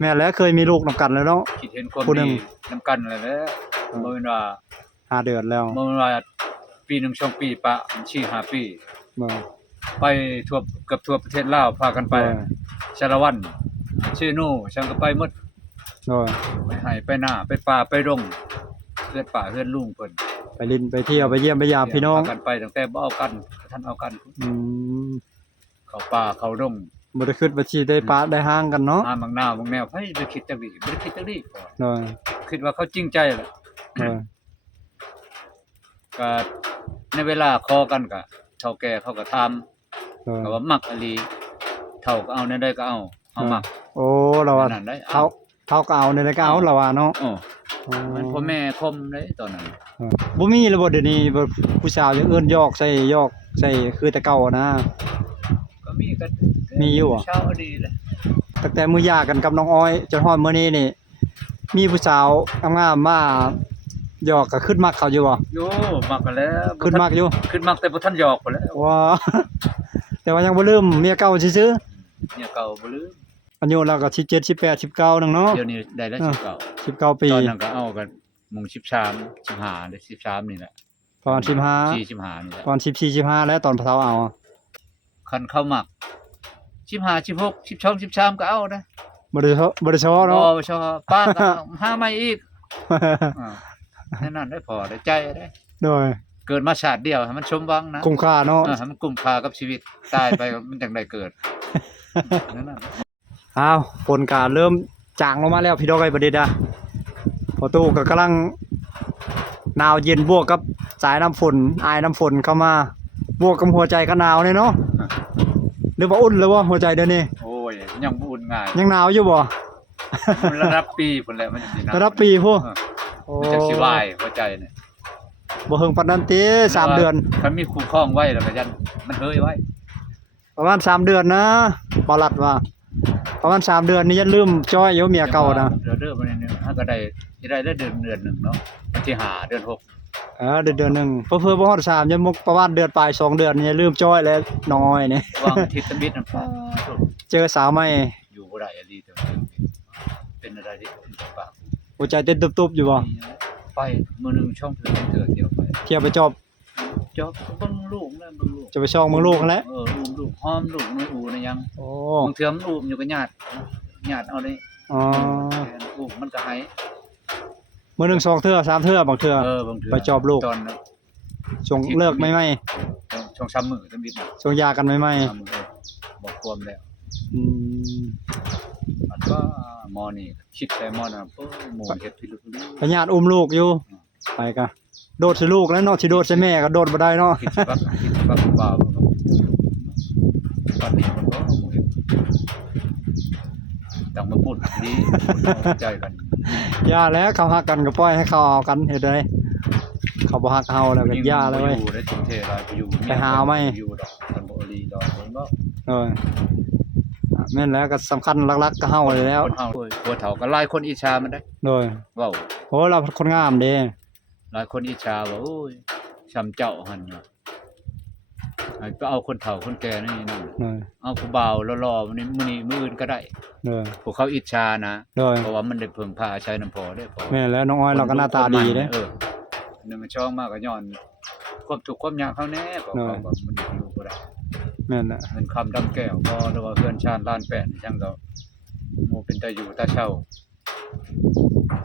แม่แล้วเคยมีลูกนำกันแล้วเนาะคิดเห็นความ ผู้หนึ่ ดี ง นํกันอะไรแล้วบ่แม่นว่า 5 เดือนแล้ว บ่แม่นว่าปีหนึ่ง2ปีปะ4-5 ปี บ่ ไปทั่วเกือบทั่วประเทศลาวพากันไปชาละวันชื่อนู่ฉันก็ไปหมด โดย ไปให้ไปหน้าไปป่าไปดงเพื่อนป่าเพื่อนลุงเพิ่น ไปลินไปเที่ยวไปเยี่ยมไปยามพี่น้อง พากันไปตั้งแต่บ่เอากันท่านเอากัน อืม เข้าป่าเข้าดง บ่ได้คิดว่าสิได้ปะได้ห่างกันเนาะ หาบางนาวบางแนวไผบ่คิดจังดีบ่ได้คิดจังดีก่อน โดย คิดว่าเขาจริงใจแหละ โดย ก็ในเวลาคอกันก็เฒ่าแก่เขาก็ถาม โดย ก็ว่ามักอลีเฒ่าก็เอาแนวใดก็เอามัก โอ้เราว่า นั่นได้ เขาก็เอาในนั้นก็เอาเราว่าเนาะ อ๋อมันพ่อแม่คมเด้ตอนนั้น บ่มีแล้วบ่เดี๋ยวนี้บ่ผู้สาวยังเอิ้นยอกใส่คือแต่เก่านะ ก็มีกัน มีอยู่อะ เช้าดีเลย ตั้งแต่มื้อหย่ากันกับน้องอ้อยจนฮอดมื้อนี้นี่มีผู้สาวงามๆมาหยอกก็ขึ้นมักเขาอยู่บ่ โยมักกันแล้ว ขึ้นมักอยู่ ขึ้นมักแต่บ่ทันหยอกพุ่นแหล้ว ว้า แต่ว่ายังบ่ลืมเมียเก่าซื่อ เนี่ยเก่าบ่ลืม ๆอายุเราก็17 18 19นึงเนาะ เดี๋ยวนี้ได้แล้ว อ่า 19 19 ปี ตอนนั้นก็เอากันมุง13 15ได้13นี่แหละ ประมาณ 4 15 15นี่แหละ ประมาณ14 15แล้วตอนเฒ่าเอา คันเข้ามัก15 16 12 13ก็เอานะ บ่ได้ชอ บ่ เนาะ ชอบป้าก็หาใหม่อีกอ่าแค่นั้นได้พอได้ใจได้ โดย เกิดมาชาติเดียวให้มันสมหวังนะ คุ้มค่าเนาะ ให้มันคุ้มค่ากับชีวิตตายไปก็มันจังได้เกิดนั่นน่ะ อ้าวฝนก็เริ่มจางลงมาแล้วพี่น้องไอ้บ่ได้ดาพอตู้ก็กำลังหนาวเย็นบวกกับสายน้ำฝนอายน้ำฝนเข้ามาบวกกับหัวใจก็หนาวเนี่ยเนาะหรือว่าอุ่นแล้วว่าหัวใจเดี๋ยวนี้ โอ้ยยังบ่อุ่นง่าย ยังหนาวอยู่บ่ มันระดับปีพุ่นแหละมันสินะ ระดับปีพุ่น เออมันจะสิวายหัวใจเนี่ย บ่เฮิงปานนั้นติ3 เดือน คันมีคู่ครองไว้แล้วก็ยันมันเฮยไว้ ประมาณ3 เดือนนะบ่ลัดว่า ประมาณ3 เดือนนี่อย่าลืมจ้อยอยู่เมียเก่านะ เด้อมันเนี่ยถ้าก็ได้สิได้เดือนหนึงเนาะวันที่5เดือน6 เดือนหนึงเพิ่นบ่ฮอด3ยังมุกประมาณเดือนปลาย2 เดือนนี่อย่าลืมจ้อยแล้วน้อยนี่ วางทิศมิตรนั่นฟ้า เจอสาวใหม่ อยู่บ่ได้อะดีเด้อเป็นอะไรที่ปาก หัวใจเต้นตุบๆอยู่บ่ ไปมื้อนึงช่องเถื่อเที่ยวไป เที่ยวไปจอบ จอบเบิ่งลูกนั่นเบิ่งลูก จะไปช่องเมืองลูกนั่นแหละ ลูกหอมลูกในอูนะยัง โอ้ บางเทื่อมันอูมอยู่กับญาติเอาได้ อ๋อ อูมมันก็ให้ มื้อหนึง2 เทื่อ3 เทื่อบางเทื่อบ างเทื่อ ไปจอบลูก ตอน ช่วงเลิกใหม่ ช่อง3มื้อตำบิด ๆช่วงหย่ากันใหม่ 3มื้อบอกความแล้ว ๆอืม มันก็หมอนี่คิดแต่หมอน่ะโอ้หมู่เฮ็ดพิลึกพิลึก พญาติอุ้มลูกอยู่ไปกะโดดใส่ลูกแล้วเนาะสิโดดใส่แม่ก็โดดบ่ได้เนาะ คิดว่าบ่าวตอนนี้มันก็หมู่เฮ็ดต้องมาพูดดีพูดใจกัน ย่าแล้วเขาฮักกันก็ปล่อยให้เขาเอากันเฮ็ดได้เขาบ่ฮักเฮาแล้วก็ย่าเลยเว้ย อยู่ได้ถึงเทลายไปอยู่ ไปหาเอาไหม อยู่ดอกมันบ่ดีดอกมันบ่ เออแม่นแล้วก็สำคัญหลักๆก็เฮาเลยแล้ว คนเฮาผัวเฒ่าก็หลายคนอิจฉามันได้ โดย เว้า โอ้เราคนงามเด้ หลายคนอิจฉาว่าโอ้ยซ้ำเจ้าหั่นว่ะก็เอาคนเฒ่าคนแก่นี่นั่น โดย เอาผู้บ่าวหล่อๆมื้อนี้มื้ออื่นก็ได้ โดย พวกเขาอิจฉานะ โดย เพราะว่ามันได้เพิ่งพาใช้น้ำพอได้พอ แม่นแล้วน้องอ้อยเราก็หน้าตาดีเด้ นี่มันช่องมากก็ย้อนความทุกข์ความยากเขาแน่ก็เขาแบบมันอยู่บ่ได้ แม่นน่ะ เงินคำดำแก้วบ่หรือว่าเพื่อนชาติล้านแปดจังก็โมเป็นตาอยู่ตาเช่า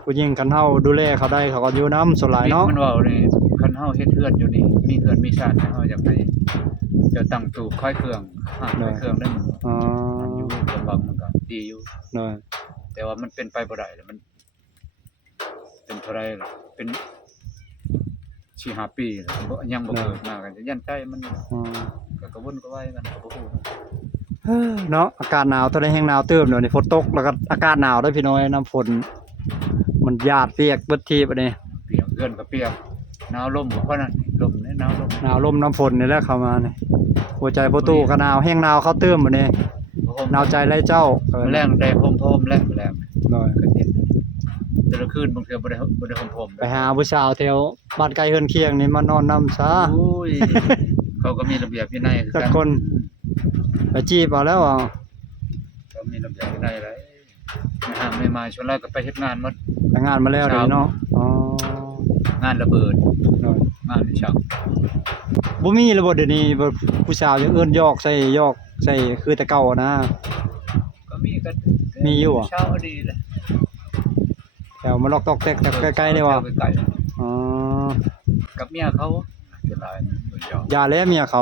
ผู้หญิงคันเฮาดูแลเขาได้เขาก็อยู่นำส่วนหลายเนาะ มันเว้านี่คันเฮาเฮ็ดเฮือนอยู่นี่มีเฮือนมีชาติให้เฮาอยากให้จะตั้งตู้ค่อยเครื่องหาค่อยเครื่องได้มัน อ๋อ อยู่กำบังมันก็ดีอยู่ โดย แต่ว่ามันเป็นไปบ่ได้แล้วมัน เป็นเท่าไรล่ะเป็น4-5 ปีแล้วบ่ยังบ่เกิดมากันจะยันใจมัน อ๋อ ก็กระวนกระวายกันก็บ่ฮู้ เนาะอากาศหนาวตอนนี้แห้งหนาวเติมเดี๋ยวนี้ฝนตกแล้วก็อากาศหนาวด้วยพี่น้อยน้ำฝนมันหยาดเปียกเบิดทีบัดนี้ เปียกเอื้อนก็เปียกหนาวลมบ่เพราะนั้นลมนี่หนาวลม หนาวลมน้ำฝนนี่แหละเข้ามานี่หัวใจประตูก็หนาวแห้งหนาวเข้าเติมบัดนี้หนาวใจไร้เจ้า แรงได้โฮมๆแรงแรง หน่อย ก็เห็นแต่ละคืนบางเทื่อบ่ได้โฮม ไปหาผู้สาวแถวบ้านไกลเฮือนเคียงนี่มานอนนำซะ โอ้ยเขาก็มีระเบียบวินัยคือ สัก กัน คนไปจีบเอาแล้วอ่ะ เขามีระเบียบวินัยหลายหา ไม่มาชวนแรกก็ไปเฮ็ดงานหมด แต่งานมาแล้วเดี๋ยวนี้เนาะอ๋อง านระเบิด โดย งานช่าง บ่มีแล้วบ่เดี๋ยวนี้บ่ผู้สาวยังเอิ้นยอกใส่คือแต่เก่านะ ก็มีกัน มีอยู่อะ เช้าดีเลย แถวมาลอกตอกแตกแต่ใกล้ๆนี่ว่า ใกล้ อ๋อ ๆกับเมียเขาจุฬาหยอก อย่าแล้วเมียเขา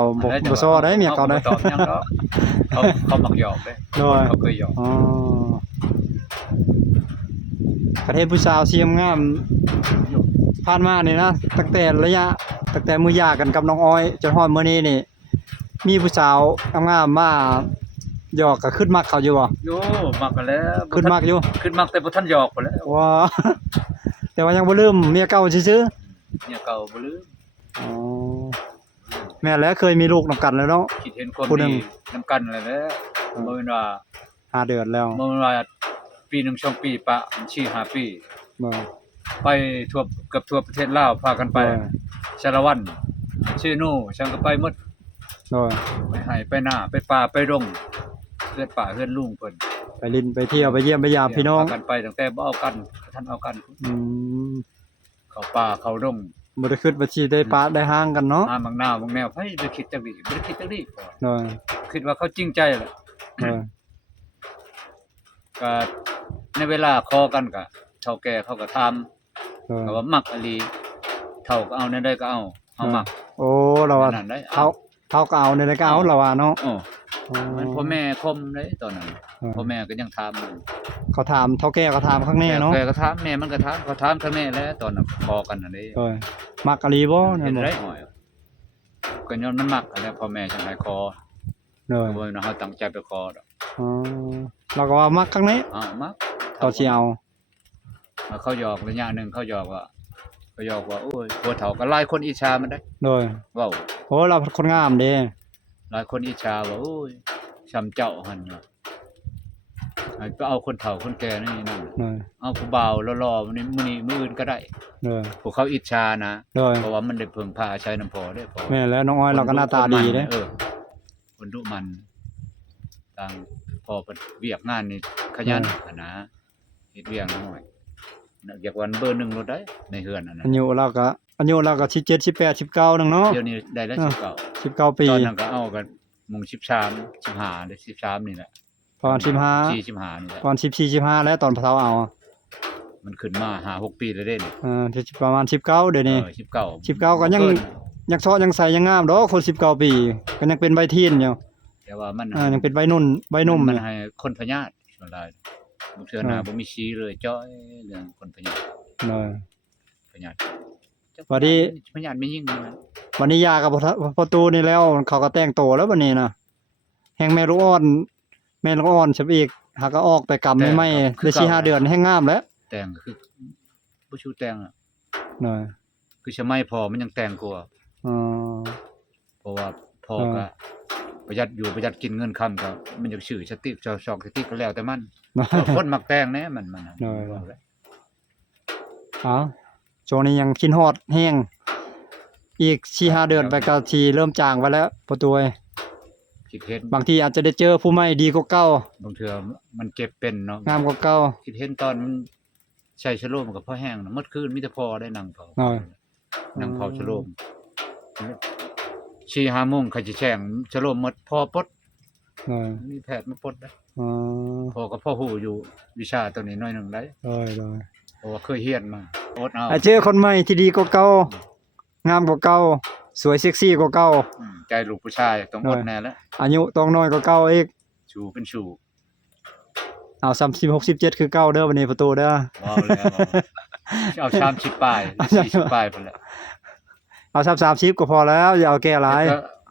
บ่ซ้อได้เมียเขาได้ ตอบยังเนาะเขามักหยอกเด้ โดย เขาเคยหยอก อ๋อประเทศผู้สาวเสียมงามผ่านมานี่นะตั้งแต่มื้อหย่ากันกับน้องอ้อยจนฮอดมื้อนี้นี่ มีผู้สาวงามๆมาหยอกก็ขึ้นมักเขาอยู่บ่ โยมักกันแล้ว ขึ้นมักอยู่ ขึ้นมักแต่บ่ทันหยอกพุ่นแหล้ว ว้า แต่ว่ายังบ่ลืมเมียเก่าซื่อ เนี่ยเก่าบ่ลืม ๆอ๋อแม่นแล้วเคยมีลูกนำกันแล้วเนาะ คิดเห็นความ ผู้หนึ่ง ดีนํกันแล้วแหละบ่แม่นว่า 5 เดือนแล้ว บ่แม่นว่าปีหนึง2ปีปะ4-5 ปี บ่ ไปทั่วเกือบทั่วประเทศลาวพากันไปชาละวันชื่อนู่ฉันก็ไปหมด โดย ไปให้ไปหน้าไปป่าไปดงเพื่อนป่าเพื่อนลุงเพิ่น ไปลินไปเที่ยวไปเยี่ยมไปยามพี่น้อง พากันไปตั้งแต่บ่เอากันท่านเอากัน อืม เข้าป่าเข้าดง บ่ได้คิดว่าสิได้ปะได้ห่างกันเนาะ หาบางหน้าบางแนวไผบ่คิดจักดีบ่ได้คิดจักดีพอ โดย คิดว่าเขาจริงใจแหละ โดย ก็ในเวลาคอกันก็เฒ่าแก่เขาก็ถาม โดย ก็ว่ามักอลีเฒ่าก็เอาแนวใดก็เอามัก โอ้เราว่า นั่นได้ เขาก็เอาในรายการเราว่าเนาะ โอ้มันพ่อแม่คมเด้ตอนนั้นพ่อแม่ก็ยังถามอยู่ เขาถามเฒ่าแก่เขาถามข้างแน่เนาะ แม่ก็ถามแม่มันก็ถามเขาถามทั้งแม่แหล้วตอนนั้นพอกันนั่นเด้ โดยมักอะลีบ่ เห็ นั่น น บ่ ได้หน่อยก็ย้อนมันมักแล้วพ่อแม่จังให้คอ โดย บ่นะเฮาตั้งใจไปคอดอก อ๋อเราก็ว่ามักข้างใน มัก ตอนสิเอา เขาหยอกระยะหนึงเขาหยอกว่าโอ้ยผัวเฒ่าก็หลายคนอิจฉามันได้ โดย เว้า โอ้เราคนงามเด้ หลายคนอิจฉาว่าโอ้ยช้ำเจ้าหั่นว่ะให้ไปเอาคนเฒ่าคนแก่นี่นั่น โดย เอาผู้บ่าวหล่อๆมื้อนี้มื้ออื่นก็ได้ โดย พวกเขาอิจฉานะ โดย เพราะว่ามันได้เพิ่งพาอาศัยน้ำพอได้พอ แม่แล้วน้องอ้อยเราก็หน้าตาดีเด้ คนดุมันต่างพอเพิ่นเวียกงานนี่ขยันหั้นนะเฮ็ดเวียกน้อยอยากวันเบอร์1รถได้ในเฮือนนั่นน่ะ อายุเราก็17 18 19นึงเนาะ เดี๋ยวนี้ได้แล้ว 19 ปี ตอนนั้นก็เอากันมุง13 15ได้13นี่แหละ ประมาณ 4 15 15นี่แหละ ตอน14 15แล้วตอนพะเฒ่าเอา มันขึ้นมา5 6ปีแล้วเด้นี่ ที่ประมาณ19เดี๋ยวนี้ 19 19ก็ยังยังใสยังงามดอกคน19 ปีก็ยังเป็นวัยทีนอยู่ แต่ว่ามัน ยังเป็นวัยหนุ่ม มัน เนี่ย ให้คนพญาตส่วนหลายบางเทื่อหน้าบ่มีชีเลยจ้อยเรื่องคนพญาต เออ พญาต วันนี้ พญาตไม่ยิ่งนะ วันนี้ยากับพ่อตูนี่แล้วเขาก็แต่งโตแล้ววันนี้นะแฮงแม่ลูกอ่อนฉับอีกหากก็ออกแต่กรรมไม่ได้4-5 เดือนแฮงงามแล้ว แต่งก็คือบ่ชูแต่งอะ เนาะ คือสมัยพอมันยังแต่งกว่า อ๋อ เพราะว่าพอ เออ ก็ประหยัดอยู่ประหยัดกินเงินค่ำก็มันอยากซื้อสติ๊กชอกสติ๊กก็แล้วแต่มันคนมักแต่งแน่มันน่ะ เออ ว่าแล้ว เอาช่วงนี้ยังคิดฮอดแฮงอีก 4-5 เดือนไปก็สิเริ่มจางไปแล้วพ่อตูเอ้ย คิดเห็น บางทีอาจจะได้เจอผู้ใหม่ดีกว่าเก่า บางเทื่อมันเก็บเป็นเนาะ งามกว่าเก่า คิดเห็นตอนมันใช้ชะโลมกับพ่อแห้งน่ะหมดคืนมีแต่พอได้นั่งเผา น้อย นั่งเผาชะโลม4-5 โมงเขาสิแช่งชะโลมหมดพอปลด เออ มีแพทย์มาปลดได้ อ๋อ พอก็พ่อฮู้อยู่วิชาตัวนี้หน่อยหนึงได้ ได้ เพราะว่าเคยเรียนมาอดเอา เจอคนใหม่ที่ดีกว่าเก่างามกว่าเก่าสวยเซ็กซี่กว่าเก่า ใจลูกผู้ชายต้องอดแน่แล้ว อายุต้องน้อยกว่าเก่าอีก ชูเป็นชู เอา36 17คือเก่าเด้อวันนี้ประตูเด้อ ว้าวแล้วเอา30ปลาย40ปลายพุ่นแหละ เอา30ก็พอแล้วอย่าเอาแก่หลาย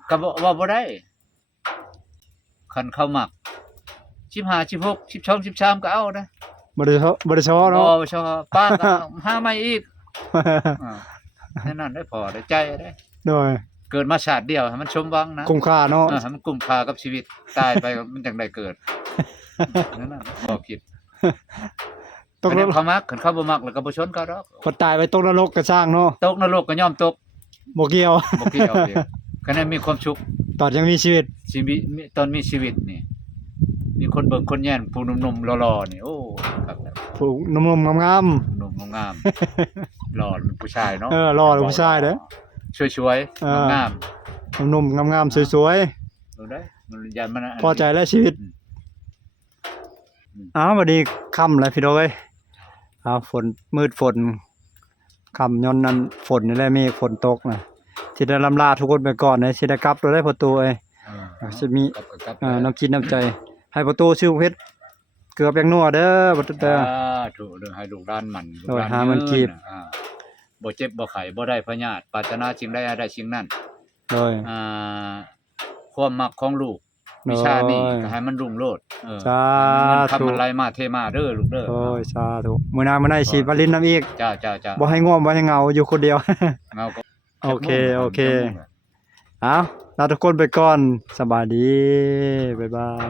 ก็ว่าบ่ได้คันเข้ามัก15 16 12 13ก็เอานะ บ่ได้ชอเนาะ บ่ชอบป้าก็หาใหม่อีกแค่นั้นได้พอได้ใจได้ โดย เกิดมาชาติเดียวให้มันสมหวังนะ คุ้มค่าเนาะ ให้มันคุ้มค่ากับชีวิตตายไปมันจังได้เกิดนั่นน่ะพอคิด ตกนรก เขามักคันเขาบ่มักแล้วก็บ่ชนเขาดอก คนตายไปตกนรกก็สร้างเนาะ ตกนรกก็ยอมตก บ่เกี่ยว บ่เกี่ยวเด้คะแนนมีความสุข ตอนยังมีชีวิต ชีวิตตอนมีชีวิตนี่ มีคนเบิ่งคนแย่งผู้หนุ่มๆหล่อๆนี่โอ้ครับ ผู้หนุ่มๆงาม หนุ่มงามหล่อผู้ชายเนาะ เออหล่อผู้ชายเด้อ ช่วย เออ ๆงาม ๆหนุ่มๆงามๆสวย ดูได้มันยันมัน ๆพอใจแล้วชีวิตอ้าวบัดนี้ค่ำแล้วพี่น้องเอ้ยฝนมืดฝนค่ำย้อนนั้นฝนนี่แหละมีฝนตกน่ะสิได้ลำลาทุกคนไปก่อนนะสิได้กลับตัวได้ประตูเอ้ย สิมี กับ น้ำจิตน้ำใจ ให้ประตูชื่อเพชรเกลือแป้งนัวเด้อบ่ตเด้อ ถูกเรื่องให้ลูกด้านมัน โดยหามันกีบ บ่เจ็บบ่ไข้บ่ได้พยาธิปรารถนาสิ่งใดให้ได้สิ่งนั้น โดย ความมักของลูกวิชานี้ โอ้ย ก็ให้มันรุ่งโรจน์ สาธุ มันทำมันไหลมาเทมาเด้อลูกเด้อ โอ้ยสาธุมื้อหน้ามื้อใดสิมาลิ้นน้ำอีก จ้า บ่ให้ง่วงบ่ให้เหงาอยู่คนเดียว เงาก็ โอเคเอาลาทุกคนไปก่อนสบายดีบ๊ายบาย